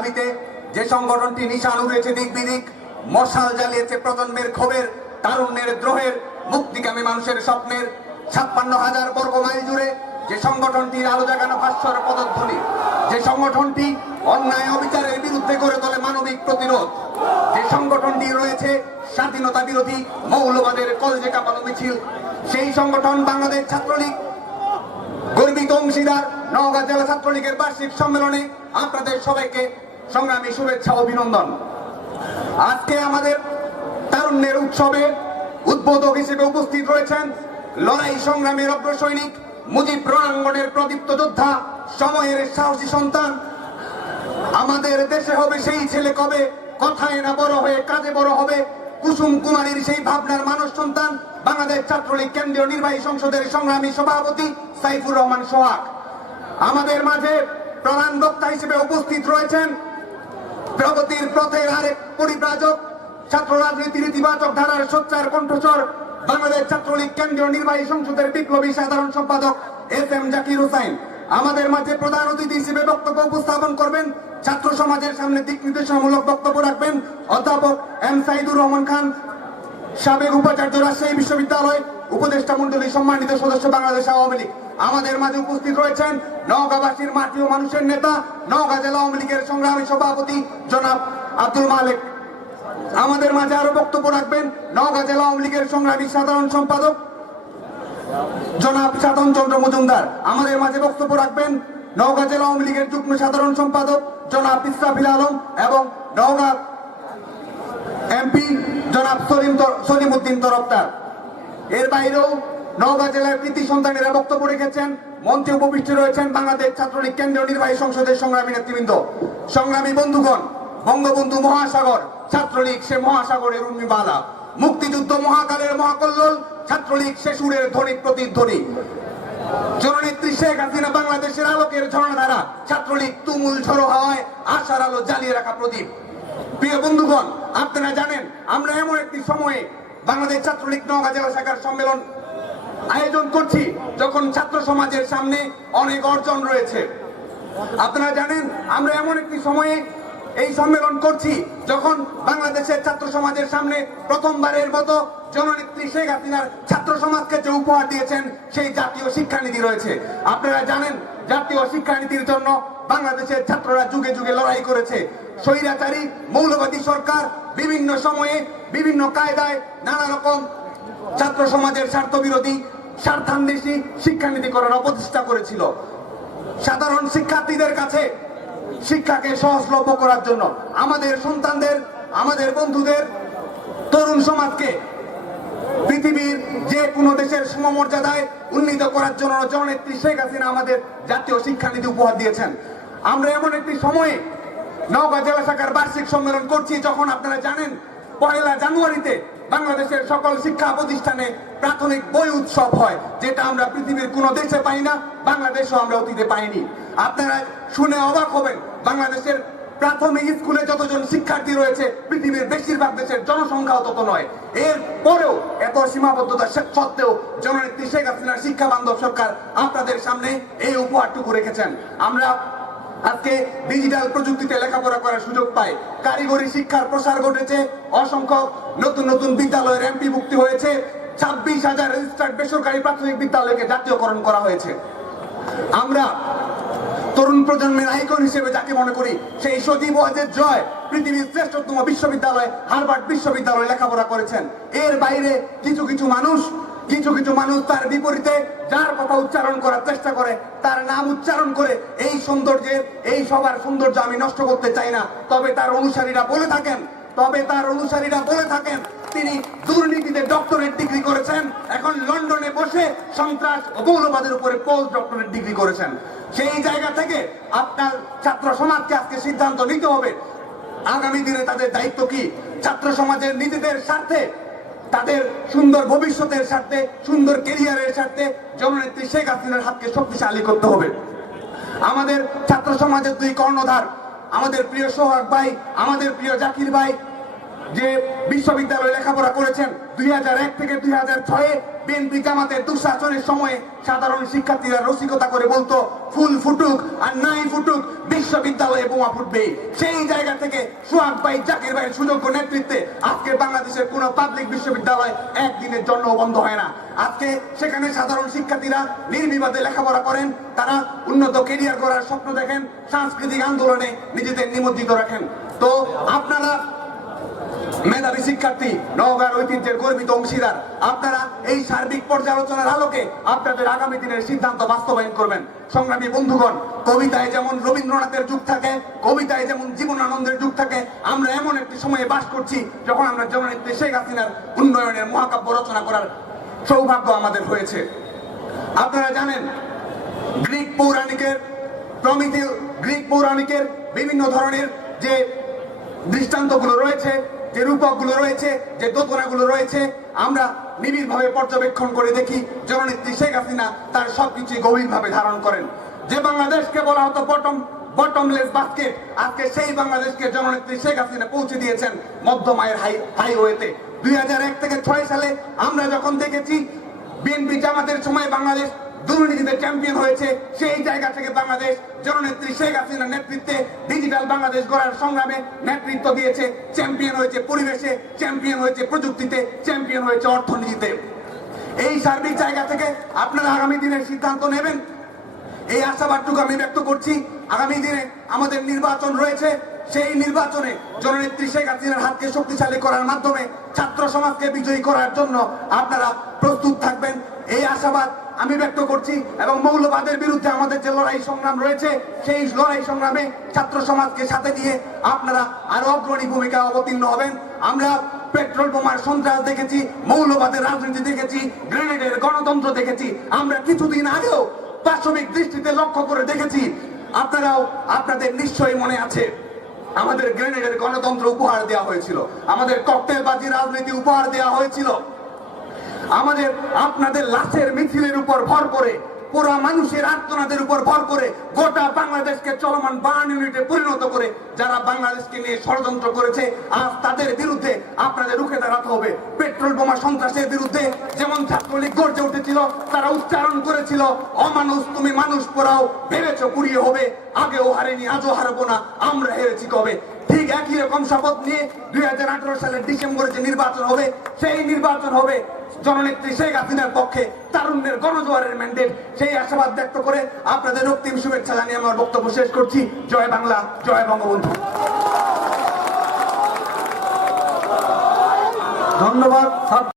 দাবিতে যে সংগঠনটি নিশান উড়িয়েছে দিক বিদিক, মশাল জ্বালিয়েছে প্রজন্মের ক্ষোভের, তারুণ্যের দ্রোহের, মুক্তিকামী মানুষের স্বপ্নের, 56,000 বর্গ মাইল জুড়ে যে সংগঠনটির আলো জাগানো ভাস্বর পদধ্বনি, যে সংগঠনটি অন্যায় অবিচারের বিরুদ্ধে গড়ে তোলে মানবিক প্রতিরোধ, যে সংগঠনটি রয়েছে স্বাধীনতা বিরোধী মৌলবাদের কলজে কাঁপানো মিছিল, সেই সংগঠন বাংলাদেশ ছাত্রলীগ গর্বিত অংশীদার। নওগাঁ জেলা ছাত্রলীগের বার্ষিক সম্মেলনে আপনাদের সবাইকে সংগ্রামী শুভেচ্ছা অভিনন্দন। আজকে আমাদের তারুণ্যের উৎসবে উদ্বোধক হিসেবে উপস্থিত রয়েছেন লড়াই সংগ্রামের অগ্রসৈনিক, মুজিব রণাঙ্গনের প্রদীপ্ত যোদ্ধা, সময়ের সাহসী সন্তান। আমাদের দেশে হবে সেই ছেলে কবে, কথায় না বড় হয়ে কাজে বড় হবে, কুসুম কুমারীর সেই ভাবনার মানস সন্তান, বাংলাদেশ ছাত্রলীগ কেন্দ্রীয় নির্বাহী সংসদের সংগ্রামী সভাপতি সাইফুর রহমান সোহাগ। আমাদের মাঝে প্রধান বক্তা হিসেবে উপস্থিত রয়েছেন প্রগতির পথের আরেক পরিব্রাজক, ছাত্র রাজনীতির ইতিবাচক ধারার সোচ্চার কণ্ঠস্বর, বাংলাদেশ ছাত্রলীগ কেন্দ্রীয় নির্বাহী সংসদের বিপ্লবী সাধারণ সম্পাদক এস.এম. জাকির হোসাইন। আমাদের মাঝে প্রধান অতিথি হিসেবে বক্তব্য উপস্থাপন করবেন, ছাত্র সমাজের সামনে দিক নির্দেশনামূলক বক্তব্য রাখবেন অধ্যাপক এম সাইদুর রহমান খান, সাবেক উপাচার্য, রাজশাহী বিশ্ববিদ্যালয়, উপদেষ্টা মন্ডলীর সম্মানিত সদস্য, বাংলাদেশ আওয়ামী লীগ। আমাদের মাঝে উপস্থিত রয়েছেন নওগাঁবাসীর মাটি ও মানুষের নেতা, নওগাঁ জেলা আওয়ামী লীগের সংগ্রামী সভাপতি জনাব আব্দুল মালেক। আমাদের মাঝে আরো বক্তব্য রাখবেন নওগাঁ জেলা আওয়ামী লীগের সংগ্রামী সাধারণ সম্পাদক জনাব সাধন চন্দ্র মজুমদার। আমাদের মাঝে বক্তব্য রাখবেন নওগাঁ জেলা আওয়ামী লীগের যুগ্ম সাধারণ সম্পাদক জনাব ইসরাফিল আলম এবং নওগাঁ এমপি জনাব সলিম উদ্দিন তরফদার। এর বাইরেও নওগাঁ জেলার কৃতি সন্তানেরা বক্তব্য রেখেছেন। মঞ্চে উপবিষ্ট রয়েছেন বাংলাদেশ ছাত্রলীগ কেন্দ্রীয় নির্বাহী সংসদের সংগ্রামী নেতৃবৃন্দ। সংগ্রামী বন্ধুগণ, বঙ্গবন্ধু মহাসাগর, ছাত্রলীগ সে মহাসাগরের উর্মিমালা, মুক্তিযুদ্ধ মহাকালের মহাকল্লোল, ছাত্রলীগ সে সুরের ধ্বনি প্রতিধ্বনি, জননেত্রী শেখ হাসিনা বাংলাদেশের আলোকের ঝর্ণাধারা, ছাত্রলীগ তুমুল ঝড়ো হাওয়ায় আশার আলো জ্বালিয়ে রাখা প্রদীপ। প্রিয় বন্ধুগণ, আপনারা জানেন আমরা এমন একটি সময়ে বাংলাদেশ ছাত্রলীগ নওগাঁ জেলা শাখার সম্মেলন আয়োজন করছি যখন ছাত্র সমাজের সামনে অনেক অর্জন রয়েছে। আপনারা জানেন আমরা এমন একটি সময়ে এই সম্মেলন করছি যখন বাংলাদেশের ছাত্র সমাজের সামনে প্রথমবারের মতো জননেত্রী শেখ হাসিনার ছাত্র সমাজকে যে উপহার দিয়েছেন সেই জাতীয় শিক্ষানীতি রয়েছে। আপনারা জানেন জাতীয় শিক্ষানীতির জন্য বাংলাদেশের ছাত্ররা যুগে যুগে লড়াই করেছে। স্বৈরাচারী মৌলবাদী সরকার বিভিন্ন সময়ে বিভিন্ন কায়দায় নানা রকম ছাত্র সমাজের স্বার্থ বিরোধী স্বার্থান্বেষী শিক্ষানীতি করার অপচেষ্টা করেছিল। সাধারণ শিক্ষার্থীদের কাছে শিক্ষাকে সহজলভ্য করার জন্য, আমাদের সন্তানদের, আমাদের বন্ধুদের, তরুণ সমাজকে পৃথিবীর যে কোনো দেশের সমমর্যাদায় উন্নীত করার জন্য জননেত্রী শেখ হাসিনা আমাদের জাতীয় শিক্ষানীতি উপহার দিয়েছেন। আমরা এমন একটি সময়ে নওগাঁ জেলা শাখার বার্ষিক সম্মেলন করছি যখন আপনারা জানেন 1 জানুয়ারিতে বাংলাদেশের সকল শিক্ষা প্রতিষ্ঠানে প্রাথমিক বই উৎসব হয়, যেটা আমরা পৃথিবীর কোনো দেশে পাই না, বাংলাদেশেও আমরা অতীতে পাইনি। আপনারা শুনে অবাক হবেন, বাংলাদেশের প্রাথমিক স্কুলে যতজন শিক্ষার্থী রয়েছে পৃথিবীর বেশিরভাগ দেশের জনসংখ্যাও তত নয়। এর পরেও এত সীমাবদ্ধতা সত্ত্বেও জননেত্রী শেখ হাসিনার শিক্ষা বান্ধব সরকার আপনাদের সামনে এই উপহারটুকু রেখেছেন। আমরা আজকে ডিজিটাল প্রযুক্তিতে লেখাপড়া করার সুযোগ পাই, কারিগরি শিক্ষার প্রসার ঘটেছে, অসংখ্য নতুন নতুন বিদ্যালয়ের এমপি মুক্তি হয়েছে, 26,000 রেজিস্টার্ড বেসরকারি প্রাথমিক বিদ্যালয়কে জাতীয়করণ করা হয়েছে। আমরা তরুণ প্রজন্মের আইকন হিসেবে যাকে মনে করি সেই সজীব ওয়াজেদ জয় পৃথিবীর শ্রেষ্ঠতম বিশ্ববিদ্যালয় হার্ভার্ড বিশ্ববিদ্যালয়ে লেখাপড়া করেছেন। এর বাইরে কিছু কিছু মানুষ তার বিপরীতে যার কথা উচ্চারণ করার চেষ্টা করে, তার নাম উচ্চারণ করে এই সৌন্দর্যের, এই সবার সৌন্দর্য আমি নষ্ট করতে চাই না, তবে তার অনুসারীরা বলে থাকেন তিনি দুর্নীতিতে ডক্টরেট ডিগ্রি করেছেন, এখন লন্ডনে বসে সন্ত্রাস ও মৌলবাদের উপরে পোস্ট ডক্টরেট ডিগ্রি করেছেন। সেই জায়গা থেকে আপনার ছাত্র সমাজকে আজকে সিদ্ধান্ত নিতে হবে আগামী দিনে তাদের দায়িত্ব কি। ছাত্র সমাজের নিজেদের স্বার্থে, তাদের সুন্দর ভবিষ্যতের স্বার্থে, সুন্দর ক্যারিয়ারের স্বার্থে জননেত্রী শেখ হাসিনার হাতকে শক্তিশালী করতে হবে। আমাদের ছাত্র সমাজের দুই কর্ণধার, আমাদের প্রিয় সোহাগ ভাই, আমাদের প্রিয় জাকির ভাই, যে বিশ্ববিদ্যালয়ে লেখাপড়া করেছেন 2001 থেকে 2006 বিএনপি জামাতের দুঃশাসনের সময়ে সাধারণ শিক্ষার্থীরা রসিকতা করে বলতো ফুল ফুটুক আর নাই ফুটুক বিশ্ববিদ্যালয়ে বোমা ফুটবে। সেই জায়গা থেকে সোহাগ ভাই, জাকির ভাইয়ের সুযোগ্য নেতৃত্বে আজকে বাংলাদেশের কোন পাবলিক বিশ্ববিদ্যালয় একদিনের জন্য বন্ধ হয় না। আজকে সেখানে সাধারণ শিক্ষার্থীরা নির্বিবাদে লেখাপড়া করেন, তারা উন্নত কেরিয়ার করার স্বপ্ন দেখেন, সাংস্কৃতিক আন্দোলনে নিজেদের নিমজ্জিত রাখেন। তো আপনারা মেধাবী শিক্ষার্থী, নওগাঁর ঐতিহ্যের গর্বিত অংশীদার, আপনারা এই সার্বিক পর্যালোচনার আলোকে আপনাদের আগামী দিনের সিদ্ধান্ত বাস্তবায়ন করবেন। সংগ্রামী বন্ধুগণ, কবিতায় যেমন রবীন্দ্রনাথের যুগ থাকে, কবিতায় যেমন জীবনানন্দের যুগ থাকে, আমরা এমন একটি সময়ে বাস করছি যখন আমরা জননেত্রী শেখ হাসিনার উন্নয়নের মহাকাব্য রচনা করার সৌভাগ্য আমাদের হয়েছে। আপনারা জানেন গ্রিক পৌরাণিকের বিভিন্ন ধরনের যে দৃষ্টান্তগুলো রয়েছে, যে রূপকগুলো রয়েছে, যে দোতনাগুলো রয়েছে, আমরা নিবিড়ভাবে পর্যবেক্ষণ করে দেখি জননেত্রী শেখ হাসিনা তার সবকিছু গভীরভাবে ধারণ করেন। যে বাংলাদেশকে বলা হতো বটমলেস বাস্কেট, আজকে সেই বাংলাদেশকে জননেত্রী শেখ হাসিনা পৌঁছে দিয়েছেন মধ্যমায়ের হাইওয়েতে। 2001 থেকে 6 সালে আমরা যখন দেখেছি বিএনপি জামাতের সময় বাংলাদেশ দুর্নীতিতে চ্যাম্পিয়ন হয়েছে, সেই জায়গা থেকে বাংলাদেশ জননেত্রী শেখ হাসিনার নেতৃত্বে ডিজিটাল বাংলাদেশ গড়ার সংগ্রামে নেতৃত্ব দিয়েছে, চ্যাম্পিয়ন হয়েছে পরিবেশে, চ্যাম্পিয়ন হয়েছে প্রযুক্তিতে, চ্যাম্পিয়ন হয়েছে অর্থনীতিতে। এই সার্বিক জায়গা থেকে আপনারা আগামী দিনের সিদ্ধান্ত নেবেন, এই আশাবাদটুকু আমি ব্যক্ত করছি। আগামী দিনে আমাদের নির্বাচন রয়েছে, সেই নির্বাচনে জননেত্রী শেখ হাসিনার হাতকে শক্তিশালী করার মাধ্যমে ছাত্র সমাজকে বিজয়ী করার জন্য আপনারা প্রস্তুত থাকবেন, এই আশাবাদ আমি ব্যক্ত করছি। এবং মৌলবাদের বিরুদ্ধে আমাদের যে লড়াই সংগ্রাম রয়েছে, সেই লড়াই সংগ্রামে ছাত্র সমাজকে সাথে নিয়ে আপনারা আরো অগ্রণী ভূমিকা অবতীর্ণ হবেন। আমরা পেট্রোল বোমার সন্ত্রাস দেখেছি, মৌলবাদের রাজনীতি দেখেছি, গ্রেনেডের গণতন্ত্র দেখেছি, আমরা কিছুদিন আগেও পাশবিক দৃষ্টিতে লক্ষ্য করে দেখেছি। আপনারাও আপনাদের নিশ্চয়ই মনে আছে আমাদের গ্রেনেডের গণতন্ত্র উপহার দেওয়া হয়েছিল, আমাদের ককটেলবাজি রাজনীতি উপহার দেওয়া হয়েছিল, আমাদের আপনাদের লাশের মিছিলের উপর ভর করে, পুরা মানুষের আর্তনাদের উপর ভর করে গোটা বাংলাদেশকে চলমান বার্ন ইউনিটে পরিণত করে যারা বাংলাদেশকে নিয়ে ষড়যন্ত্র করেছে, আজ তাদের বিরুদ্ধে আপনাদের রুখে দাঁড়াতে হবে। পেট্রোল বোমা সন্ত্রাসের বিরুদ্ধে যেমন ছাত্রলীগ গর্জে উঠেছিল, তারা উচ্চারণ করেছিল অমানুষ তুমি মানুষ পোড়াও, ভেবেছো কুড়িয়ে হবে, আগেও হারেনি আজও হারবো না, আমরা হেরেছি কবে। ঠিক একই রকম শপথ নিয়ে 2018 সালের ডিসেম্বরে যে নির্বাচন হবে, সেই নির্বাচন হবে জননেত্রী শেখ হাসিনার পক্ষে তারুণ্যের গণজোয়ারের ম্যান্ডেট। সেই আশাবাদ ব্যক্ত করে আপনাদের রক্তিম শুভেচ্ছা জানিয়ে আমার বক্তব্য শেষ করছি। জয় বাংলা, জয় বঙ্গবন্ধু। ধন্যবাদ।